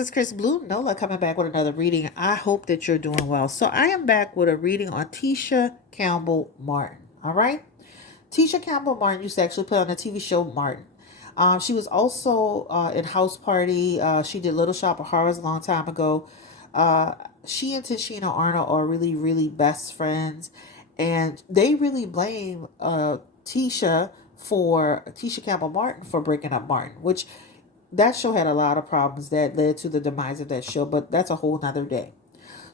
is Chris Blue, Nola, coming back with another reading. I hope that you're doing well. So I am back with a reading on Tisha Campbell Martin. All right. Tisha Campbell Martin used to actually play on the TV show Martin. She was also in House Party. She did Little Shop of Horrors a long time ago. Uh, she and Tashina Arnold are really, really best friends. And they really blame Tisha Campbell Martin for breaking up Martin, which that show had a lot of problems that led to the demise of that show, but that's a whole nother day.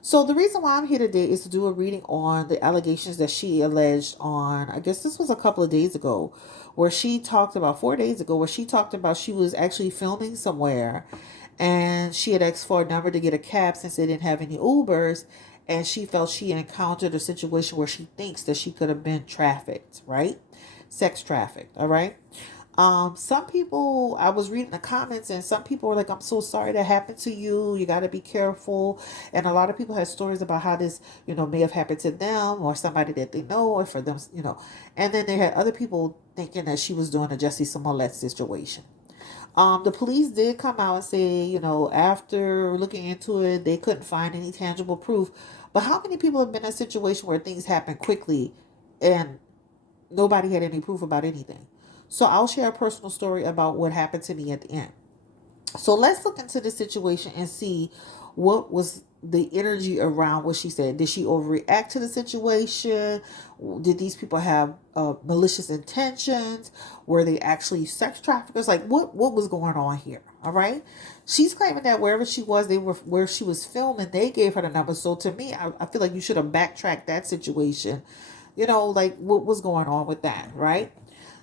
So the reason why I'm here today is to do a reading on the allegations that she alleged on, I guess this was a couple of days ago, where she talked about 4 days ago, where she talked about she was actually filming somewhere and she had asked for a number to get a cab since they didn't have any Ubers. And she felt she encountered a situation where she thinks that she could have been trafficked, right? Sex trafficked, all right? Some people, I was reading the comments and some people were like, I'm so sorry that happened to you. You got to be careful. And a lot of people had stories about how this, may have happened to them or somebody that they know or for them. And then they had other people thinking that she was doing a Jussie Smollett situation. The police did come out and say, after looking into it, they couldn't find any tangible proof. But how many people have been in a situation where things happen quickly and nobody had any proof about anything? So I'll share a personal story about what happened to me at the end. So let's look into the situation and see what was the energy around what she said. Did she overreact to the situation? Did these people have malicious intentions? Were they actually sex traffickers? Like what was going on here? All right. She's claiming that wherever she was, they were where she was filming, they gave her the number. So to me, I feel like you should have backtracked that situation. Like what was going on with that, right?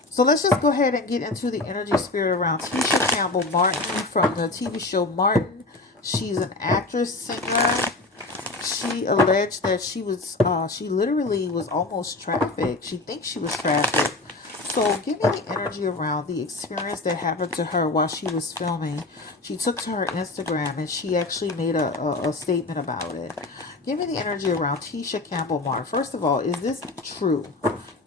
So let's just go ahead and get into the energy spirit around Tisha Campbell Martin from the TV show Martin. She's an actress, singer. She alleged that she literally was almost trafficked. She thinks she was trafficked. So give me the energy around the experience that happened to her while she was filming. She took to her Instagram and she actually made a statement about it. Give me the energy around Tisha Campbell Martin. First of all, is this true?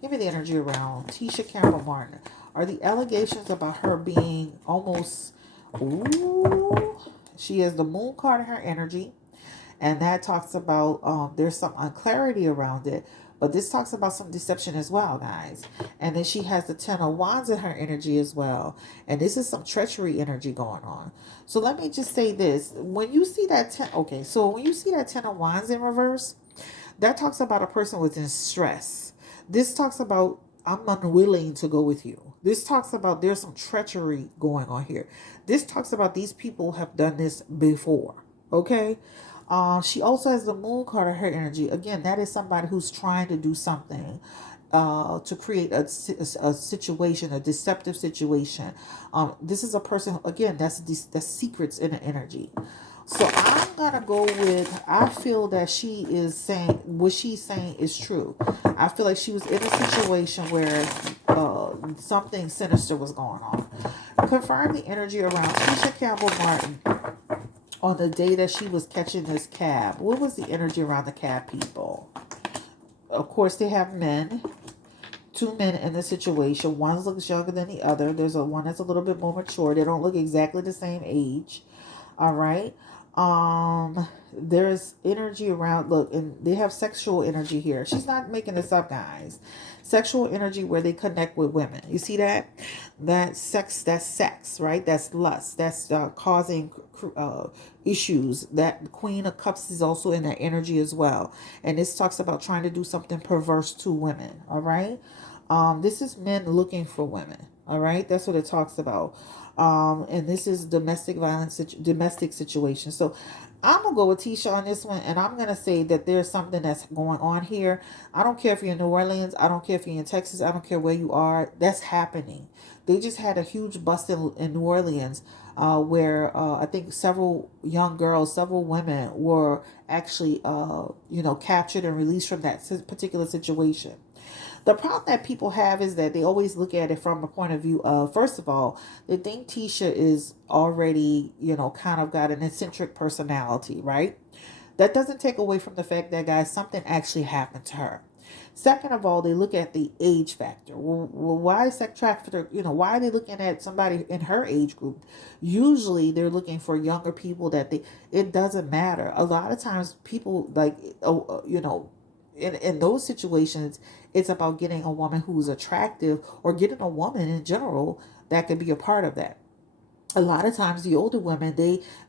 Give me the energy around Tisha Campbell Martin. Are the allegations about her being almost... Ooh, she has the moon card in her energy. And that talks about there's some unclarity around it. But this talks about some deception as well, guys. And then she has the Ten of Wands in her energy as well. And this is some treachery energy going on. So let me just say this. When you see that when you see that Ten of Wands in reverse, that talks about a person within stress. This talks about, I'm unwilling to go with you. This talks about there's some treachery going on here. This talks about these people have done this before. Okay? She also has the moon card in her energy. Again, that is somebody who's trying to do something to create a situation, a deceptive situation. This is a person, again, that's secrets in the energy. So I'm going to go with, I feel that she is saying, what she's saying is true. I feel like she was in a situation where something sinister was going on. Confirm the energy around Tisha Campbell Martin on the day that she was catching this cab. What was the energy around the cab people? Of course, they have men. Two men in the situation. One looks younger than the other. There's one that's a little bit more mature. They don't look exactly the same age. All right. There's energy around, look, and they have sexual energy here. She's not making this up, guys. Sexual energy where they connect with women. You see that? That's sex, right? That's lust. That's causing issues. That Queen of Cups is also in that energy as well. And this talks about trying to do something perverse to women, all right? This is men looking for women, all right? That's what it talks about. And this is domestic violence, domestic situation. So I'm going to go with Tisha on this one. And I'm going to say that there's something that's going on here. I don't care if you're in New Orleans. I don't care if you're in Texas. I don't care where you are. That's happening. They just had a huge bust in New Orleans where I think several young girls, several women were actually, captured and released from that particular situation. The problem that people have is that they always look at it from a point of view of, first of all, they think Tisha is already, kind of got an eccentric personality, right? That doesn't take away from the fact that, guys, something actually happened to her. Second of all, they look at the age factor. Well, why is sex trafficker, why are they looking at somebody in her age group? Usually they're looking for younger people it doesn't matter. A lot of times people like, in those situations, it's about getting a woman who's attractive or getting a woman in general that could be a part of that. A lot of times the older women,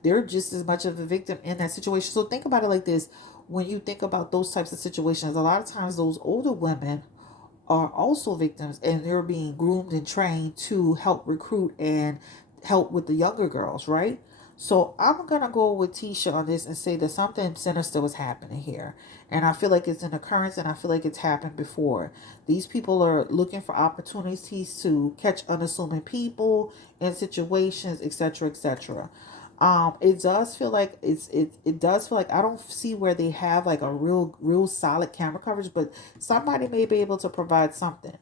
they're just as much of a victim in that situation. So think about it like this. When you think about those types of situations, a lot of times those older women are also victims, and they're being groomed and trained to help recruit and help with the younger girls, right? So I'm gonna go with Tisha on this and say that something sinister was happening here, and I feel like it's an occurrence, and I feel like it's happened before. These people are looking for opportunities to catch unassuming people in situations, etc., etc. It does feel like it does feel like I don't see where they have like a real solid camera coverage, but somebody may be able to provide something.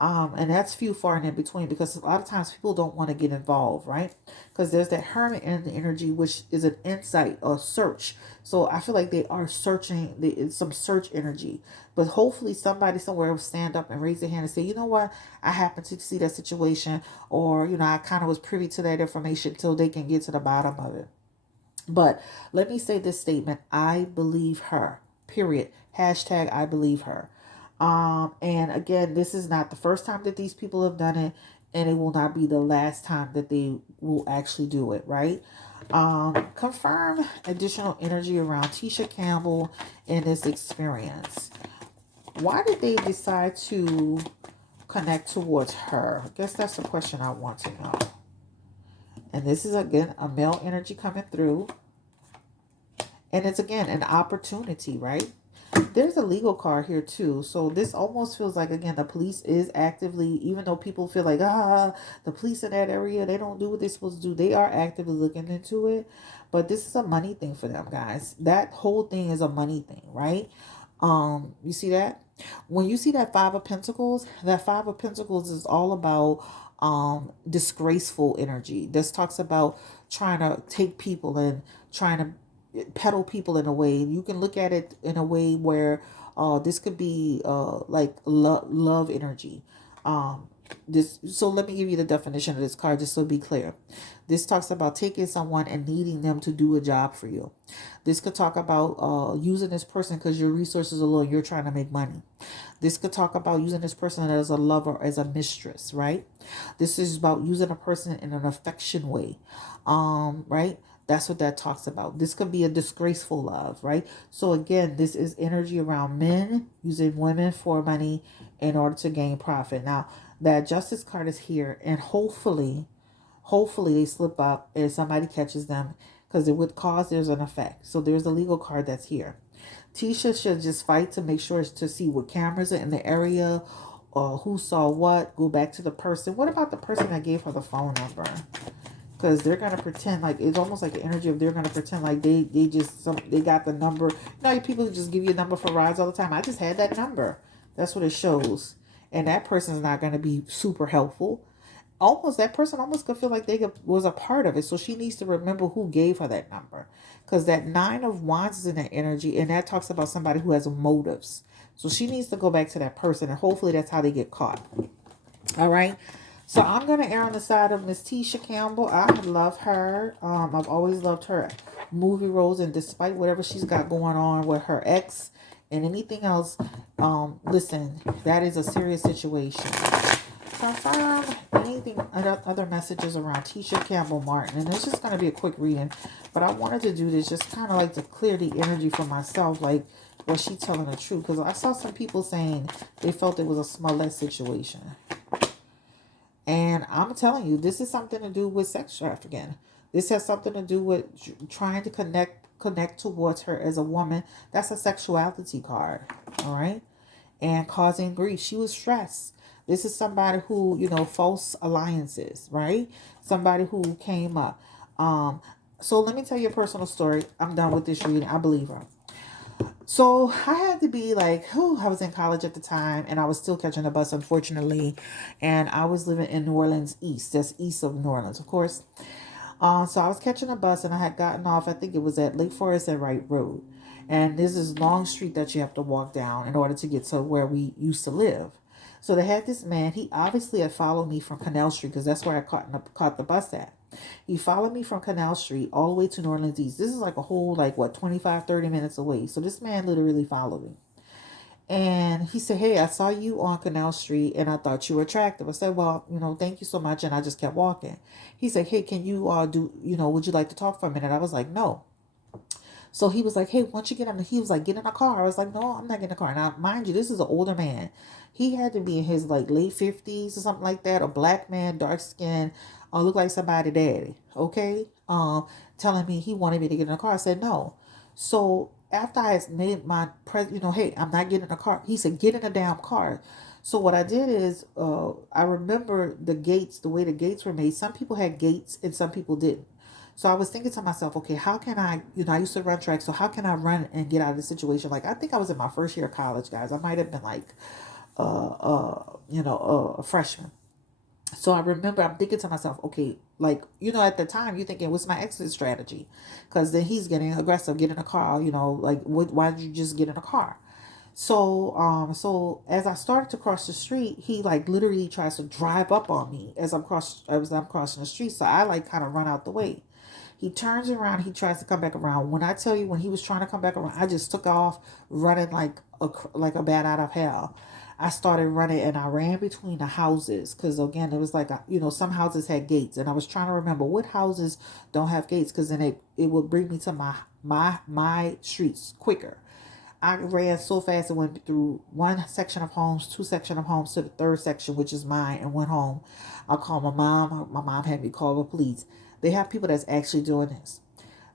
And that's few far and in between, because a lot of times people don't want to get involved, right? Because there's that hermit in the energy, which is an insight or search. So I feel like they are searching. It's some search energy, but hopefully somebody somewhere will stand up and raise their hand and say, you know what, I happen to see that situation, or I kind of was privy to that information, so they can get to the bottom of it. But let me say this statement: I believe her. Period. Hashtag I believe her. And again, this is not the first time that these people have done it, and it will not be the last time that they will actually do it, right? Confirm additional energy around Tisha Campbell in this experience. Why did they decide to connect towards her? I guess that's the question I want to know. And this is again a male energy coming through. And it's again an opportunity, right? There's a legal card here too. So this almost feels like, again, the police is actively, even though people feel like, the police in that area, they don't do what they're supposed to do. They are actively looking into it. But this is a money thing for them, guys. That whole thing is a money thing, right? You see that? When you see that Five of Pentacles is all about disgraceful energy. This talks about trying to take people and trying to peddle people in a way. You can look at it in a way where this could be like love energy. So let me give you the definition of this card just so be clear. This talks about taking someone and needing them to do a job for you. This could talk about using this person because your resources are low and you're trying to make money. This could talk about using this person as a lover, as a mistress, right? This is about using a person in an affection way, right? That's what that talks about. This could be a disgraceful love, right? So again, this is energy around men using women for money in order to gain profit. Now, that Justice card is here, and hopefully they slip up and somebody catches them, because it would cause there's an effect. So there's a legal card that's here. Tisha should just fight to make sure to see what cameras are in the area, or who saw what. Go back to the person. What about the person that gave her the phone number? Because they're gonna pretend like it's almost like an energy of they're gonna pretend like they got the number. People just give you a number for rides all the time. I just had that number. That's what it shows, and that person's not gonna be super helpful. Almost that person almost could feel like was a part of it. So she needs to remember who gave her that number, because that Nine of Wands is in that energy, and that talks about somebody who has motives. So she needs to go back to that person, and hopefully that's how they get caught. All right. So I'm going to err on the side of Miss Tisha Campbell. I love her. I've always loved her movie roles, and despite whatever she's got going on with her ex and anything else, listen, that is a serious situation. Confirm anything, other messages around Tisha Campbell Martin. And it's just going to be a quick reading, but I wanted to do this just kind of like to clear the energy for myself, like, was she telling the truth? Because I saw some people saying they felt it was a Smollett situation. And I'm telling you, this is something to do with sex trafficking. This has something to do with trying to connect towards her as a woman. That's a sexuality card, all right? And causing grief. She was stressed. This is somebody who, false alliances, right? Somebody who came up. So let me tell you a personal story. I'm done with this reading. I believe her. So I had to be like, I was in college at the time, and I was still catching a bus, unfortunately. And I was living in New Orleans East. That's east of New Orleans, of course. So I was catching a bus, and I had gotten off, I think it was at Lake Forest and Wright Road. And there's this long street that you have to walk down in order to get to where we used to live. So they had this man. He obviously had followed me from Canal Street because that's where I caught the bus at. He followed me from Canal Street all the way to New Orleans East. This is like a whole, like, what, 25, 30 minutes away. So this man literally followed me. And he said, hey, I saw you on Canal Street and I thought you were attractive. I said, well, thank you so much. And I just kept walking. He said, hey, can you would you like to talk for a minute? I was like, no. So he was like, hey, once you get in, he was like, get in a car. I was like, no, I'm not getting a car. Now, mind you, this is an older man. He had to be in his like late 50s or something like that. A black man, dark skin, looked like somebody daddy. Okay. Telling me he wanted me to get in a car. I said, no. So after I made my hey, I'm not getting in a car. He said, get in a damn car. So what I did is, I remember the gates, the way the gates were made. Some people had gates and some people didn't. So I was thinking to myself, okay, how can I, I used to run track, so how can I run and get out of the situation? Like, I think I was in my first year of college, guys. I might have been like, a freshman. So I remember I'm thinking to myself, okay, like, at the time you're thinking, what's my exit strategy? Because then he's getting aggressive, get in a car, like, why did you just get in a car? So as I started to cross the street, he like literally tries to drive up on me as I'm crossing the street. So I like kind of run out the way. He turns around. He tries to come back around. When I tell you, when he was trying to come back around, I just took off running like a bat out of hell. I started running and I ran between the houses because again, it was like, some houses had gates and I was trying to remember what houses don't have gates because then it would bring me to my streets quicker. I ran so fast and went through one section of homes, two section of homes to the third section, which is mine, and went home. I called my mom. My mom had me call the police. They have people that's actually doing this,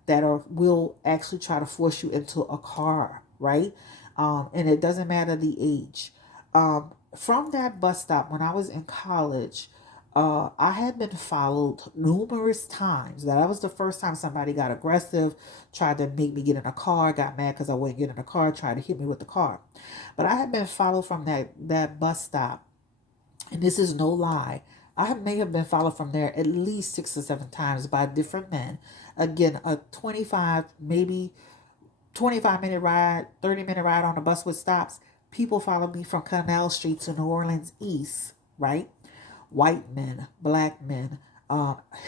that will actually try to force you into a car, right? And it doesn't matter the age. From that bus stop when I was in college, I had been followed numerous times. That was the first time somebody got aggressive, tried to make me get in a car, got mad because I wouldn't get in a car, tried to hit me with the car. But I had been followed from that bus stop, and this is no lie. May have been followed from there at least 6 or 7 times by different men. Again, a 25-minute ride, 30-minute ride on a bus with stops. People follow me from Canal Street to New Orleans East, right? White men, black men,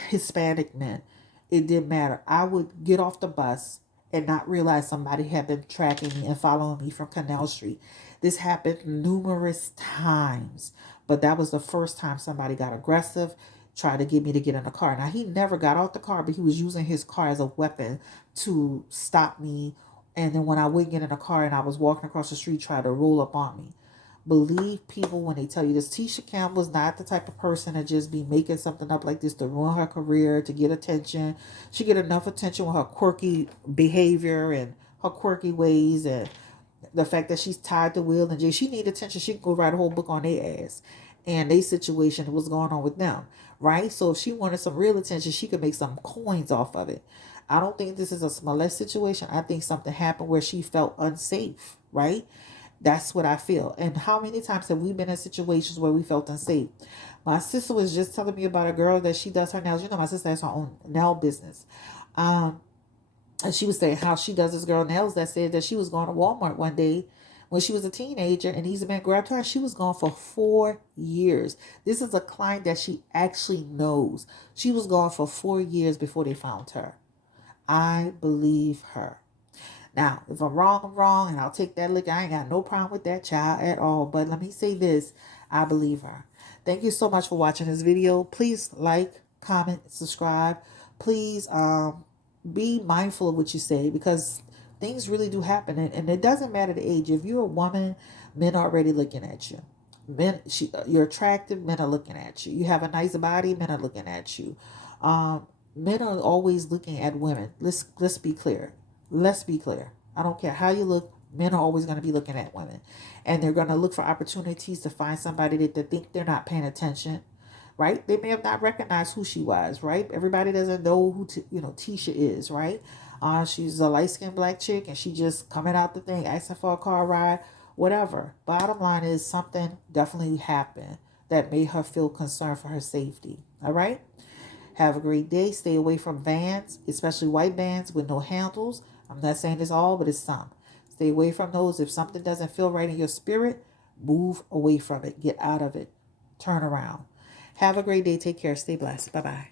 Hispanic men. It didn't matter. I would get off the bus and not realize somebody had been tracking me and following me from Canal Street. This happened numerous times, but that was the first time somebody got aggressive, tried to get me to get in a car. Now, he never got out the car, but he was using his car as a weapon to stop me. And then when I would get in a car and I was walking across the street, try to roll up on me. Believe people when they tell you this. Tisha Campbell is not the type of person to just be making something up like this to ruin her career, to get attention. She get enough attention with her quirky behavior and her quirky ways and the fact that she's tied to Will and Jay. She need attention. She can go write a whole book on their ass and their situation, what's going on with them, right? So if she wanted some real attention, she could make some coins off of it. I don't think this is a Smollett situation. I think something happened where she felt unsafe, right? That's what I feel. And how many times have we been in situations where we felt unsafe? My sister was just telling me about a girl that she does her nails. My sister has her own nail business. And she was saying how she does this girl nails that said that she was going to Walmart one day when she was a teenager and these men grabbed her and she was gone for 4 years. This is a client that she actually knows. She was gone for 4 years before they found her. I believe her. Now, if I'm wrong, I'm wrong, and I'll take that lick. I ain't got no problem with that child at all. But let me say this. I believe her. Thank you so much for watching this video. Please like, comment, subscribe. Please be mindful of what you say because things really do happen. And it doesn't matter the age. If you're a woman, men are already looking at you. You're attractive, men are looking at you. You have a nice body, men are looking at you. Men are always looking at women. Let's be clear. Let's be clear. I don't care how you look. Men are always going to be looking at women. And they're going to look for opportunities to find somebody that they think they're not paying attention. Right? They may have not recognized who she was. Right? Everybody doesn't know who Tisha is. Right? She's a light-skinned black chick. And she just coming out the thing, asking for a car ride. Whatever. Bottom line is something definitely happened that made her feel concerned for her safety. All right? Have a great day. Stay away from vans, especially white vans with no handles. I'm not saying it's all, but it's some. Stay away from those. If something doesn't feel right in your spirit, move away from it. Get out of it. Turn around. Have a great day. Take care. Stay blessed. Bye-bye.